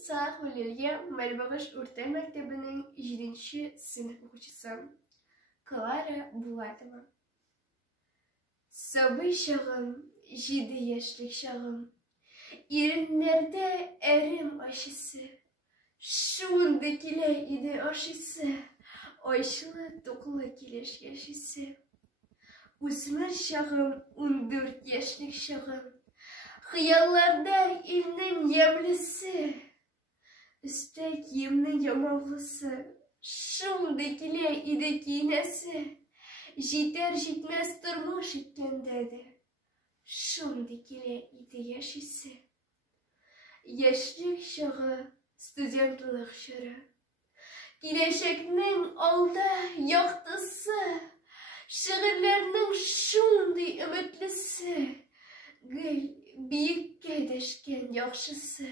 Саах Валерия Мәлбағыш Урта мәктәбенең 7-нче сыйныф укучысы Клара Булатова. Сабый чагым, 7 яшьлек чагым, иреннәрдә әрем ачысы, шундый килә иде ашысы, айчылы туклы килеш яшисе. Үсмер чагым, 14 яшьлек чагым, хыялларда илнең ямлысы, өстә киемнең ямаулысы, шундый килә иде киенәсе, җитәр җитмәс тормыш иткәндә дә, шундый килә иде яшисе. Яшьлек чагы, студентлык чоры, киләчәкнең алда яктысы, шигырьләрнең шундый өметлесе, гел биеккә дәшкән яхшысы,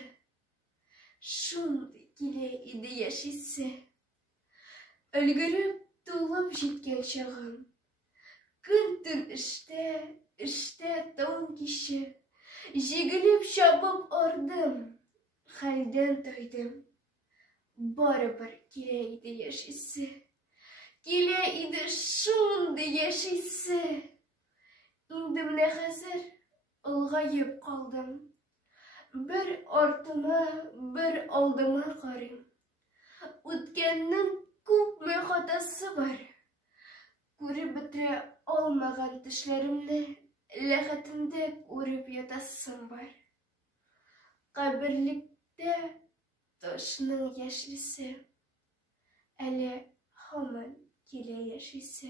шундый килә иде яшисе. Өлгереп тулып җиткән чагым, көн-төн эштә төн киче, җигелеп чабып ардым, хәлдән тайдым, барыбер килә иде яшисе. Килә иде шундый яшисе. Инде менә хәзер олгаеп калдым. Бер артыма, бер алдыма карыйм. Үткәннең күпме хатасы бар. Күреп бетерә алмаган төшләремне ләхәтендә үреп ятасым бар. Каберлектә ташның яшелесе, әле һаман килә яшисе.